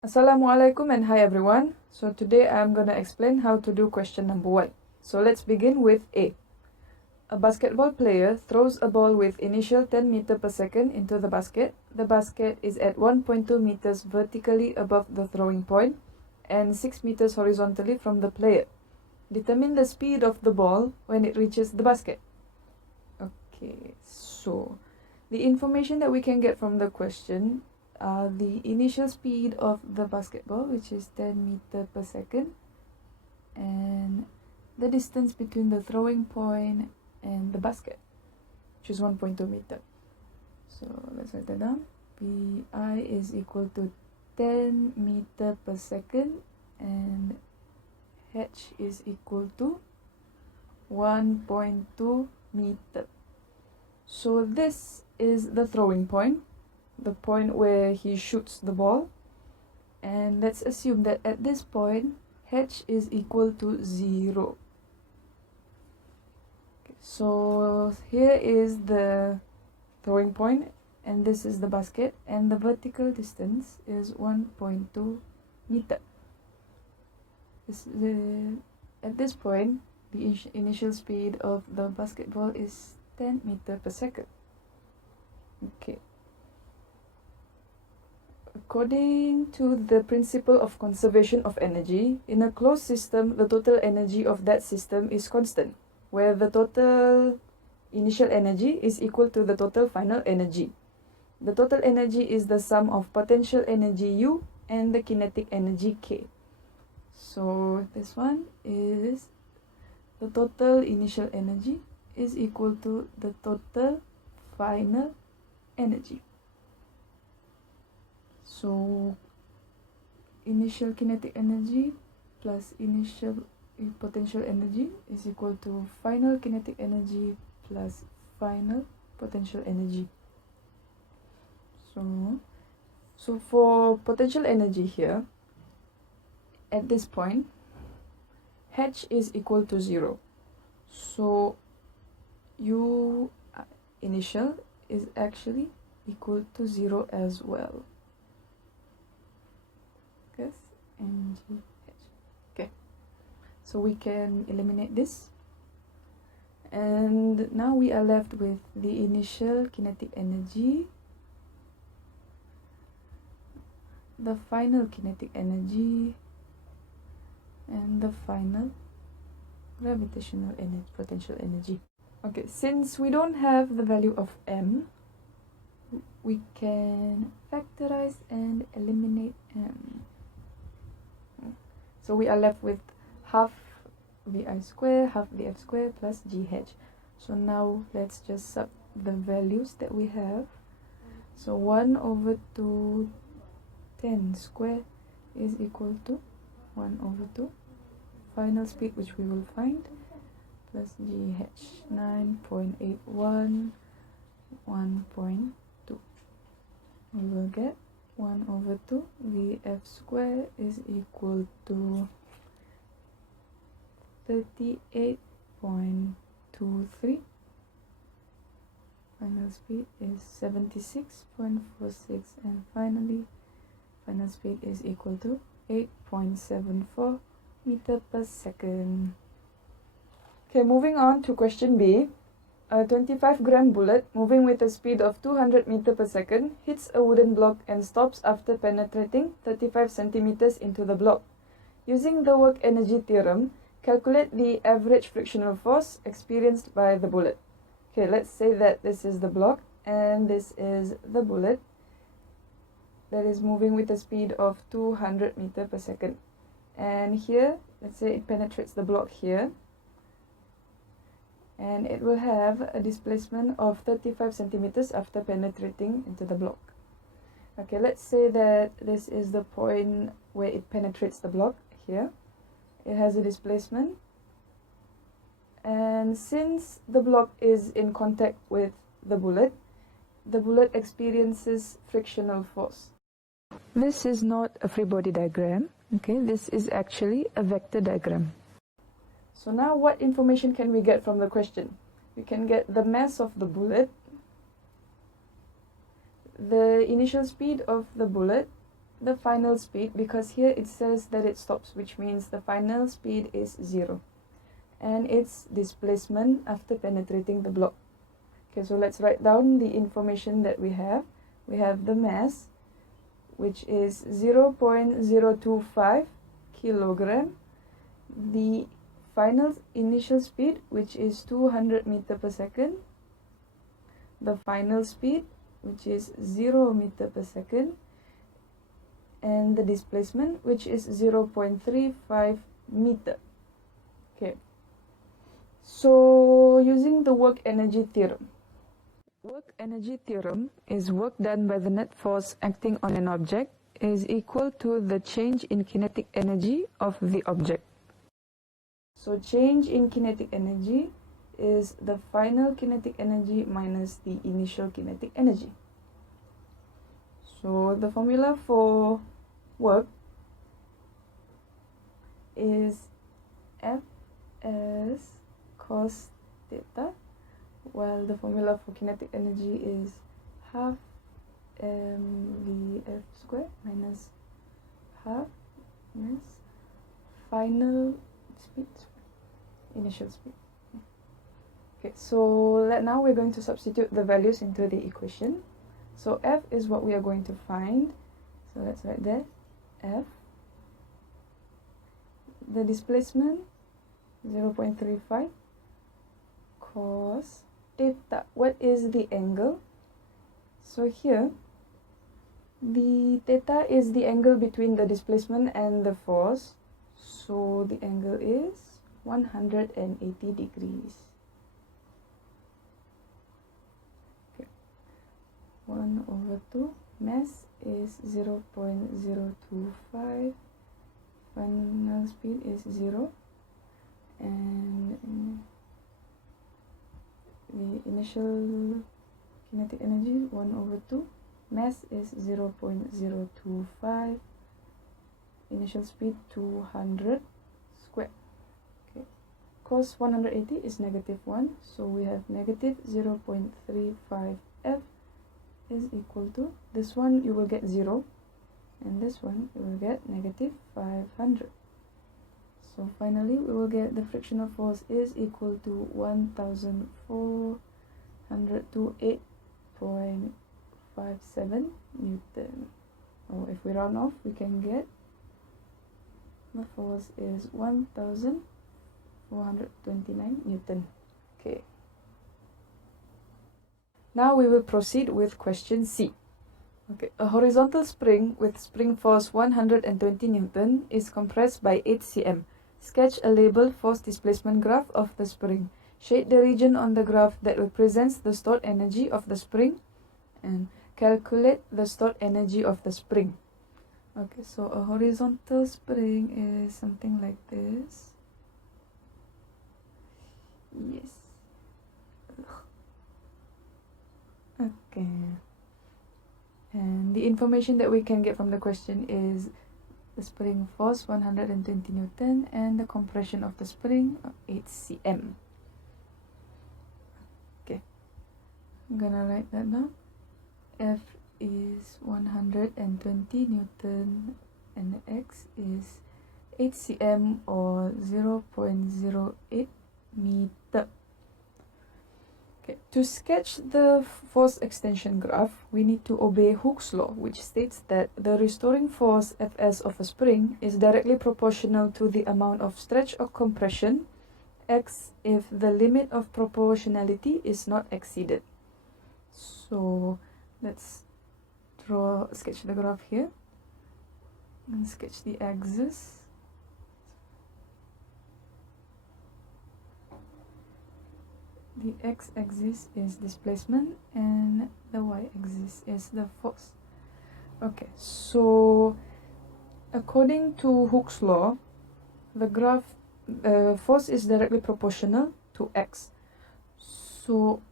Assalamualaikum and hi everyone. So today I'm going to explain how to do question number 1. So let's begin with A. A basketball player throws a ball with initial 10 meter per second into the basket. The basket is at 1.2 meters vertically above the throwing point and 6 meters horizontally from the player. Determine the speed of the ball when it reaches the basket. Okay, so the information that we can get from the question are the initial speed of the basketball, which is 10 meter per second, and the distance between the throwing point and the basket, which is 1.2 meter. So let's write that down. Pi is equal to 10 meter per second and h is equal to 1.2 meter. So this is the throwing point, the point where he shoots the ball, and let's assume that at this point h is equal to 0. Okay, so here is the throwing point and this is the basket, and the vertical distance is 1.2 meter. At this point the initial speed of the basketball is 10 meter per second. Okay. According to the principle of conservation of energy, in a closed system, the total energy of that system is constant, where the total initial energy is equal to the total final energy. The total energy is the sum of potential energy U and the kinetic energy K. So this one is the total initial energy is equal to the total final energy. So initial kinetic energy plus initial potential energy is equal to final kinetic energy plus final potential energy. So for potential energy here, at this point, h is equal to 0. So U initial is actually equal to 0 as well. Energy h. Okay, so we can eliminate this, and now we are left with the initial kinetic energy, the final kinetic energy, and the final gravitational energy, potential energy. Okay, since we don't have the value of m, we can factorize and eliminate m. So we are left with half vi square, half vf square plus gh. So now let's just sub the values that we have. So 1 over 2 10 square is equal to 1 over 2 final speed, which we will find, plus gh 9.81 1.2. We will get 1 over 2 vf square is equal to 38.23. Final speed is 76.46, and finally final speed is equal to 8.74 meter per second. Okay, moving on to question B. A 25-gram bullet moving with a speed of 200 meter per second hits a wooden block and stops after penetrating 35 centimeters into the block. Using the work energy theorem, calculate the average frictional force experienced by the bullet. Okay, let's say that this is the block and this is the bullet that is moving with a speed of 200 meter per second. And here, let's say it penetrates the block here, and it will have a displacement of 35 centimeters after penetrating into the block. Okay, let's say that this is the point where it penetrates the block here. It has a displacement, and since the block is in contact with the bullet experiences frictional force. This is not a free body diagram, okay, this is actually a vector diagram. So now what information can we get from the question? We can get the mass of the bullet, the initial speed of the bullet, the final speed, because here it says that it stops, which means the final speed is 0. And its displacement after penetrating the block. Okay, so let's write down the information that we have. We have the mass, which is 0.025 kilogram. The final initial speed, which is 200 meter per second. The final speed, which is 0 meter per second. And the displacement, which is 0.35 meter. Okay. So, using the work energy theorem. Work energy theorem is work done by the net force acting on an object is equal to the change in kinetic energy of the object. So, change in kinetic energy is the final kinetic energy minus the initial kinetic energy. So, the formula for work is F as cos theta, while the formula for kinetic energy is half mvf squared minus half minus final speed, initial speed. Okay, so now we're going to substitute the values into the equation. So F is what we are going to find. So let's write there, F. The displacement, 0.35 cos theta. What is the angle? So here, the theta is the angle between the displacement and the force. So the angle is 180 degrees. Okay. 1/2. Mass is 0.025. Final speed is 0. And the initial kinetic energy 1/2. Mass is 0.025. Initial speed 200 squared. Okay. Cos 180 is -1, so we have negative 0.35 F is equal to, this one you will get 0, and this one you will get negative 500. So finally, we will get the frictional force is equal to 1,400 to 8.57 Newton. Or if we round off, we can get the force is 1,429 Newton. Okay. Now we will proceed with question C. Okay, a horizontal spring with spring force 120 Newton is compressed by 8 cm. Sketch a labeled force displacement graph of the spring. Shade the region on the graph that represents the stored energy of the spring and calculate the stored energy of the spring. Okay, so a horizontal spring is something like this. Yes. Okay. And the information that we can get from the question is the spring force 120 Newton and the compression of the spring 8 cm. Okay, I'm gonna write that down. F is 120 Newton and X is 8 cm or 0.08 meter. Okay, to sketch the force extension graph, we need to obey Hooke's law, which states that the restoring force Fs of a spring is directly proportional to the amount of stretch or compression X if the limit of proportionality is not exceeded. So let's sketch the graph here and sketch the axis. The x-axis is displacement and the y-axis is the force. Okay, so according to Hooke's law, the graph force is directly proportional to x. So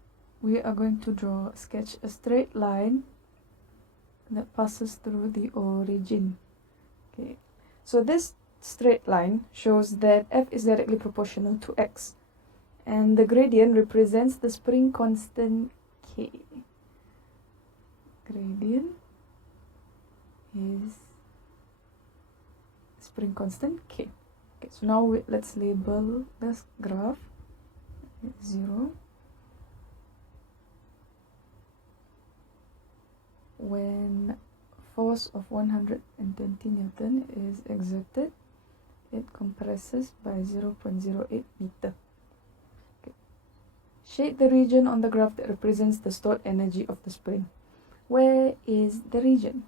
we are going to sketch a straight line that passes through the origin. Okay, so this straight line shows that F is directly proportional to x. And the gradient represents the spring constant K. Gradient is spring constant K. Okay, so now let's label this graph 0 when force of 120 Newton is exerted. It compresses by 0.08 meter. Okay. Shade the region on the graph that represents the stored energy of the spring. Where is the region?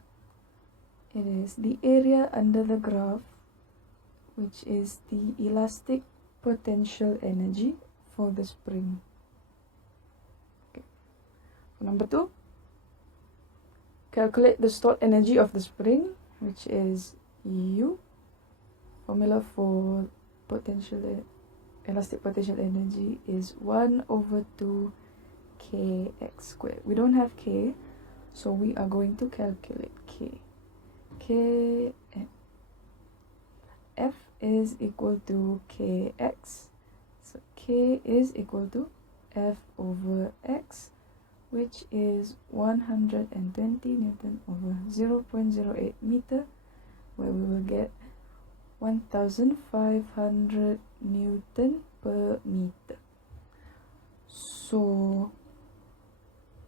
It is the area under the graph, which is the elastic potential energy for the spring. Okay. Number 2, calculate the stored energy of the spring, which is U. Formula for elastic potential energy is 1/2 kx squared. We don't have k, so we are going to calculate k. F is equal to kx, so k is equal to F/x, which is 120 Newton over 0.08 meter, where we will get 1500 Newton per meter. So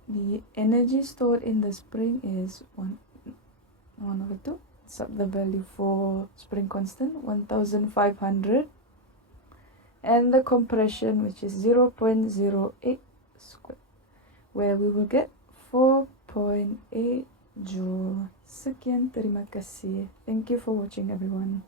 the energy stored in the spring is 1/2. Sub the value for spring constant 1500, and the compression, which is 0.08 squared, where we will get 4.8 joule. Sekian, terima kasih. Thank you for watching, everyone.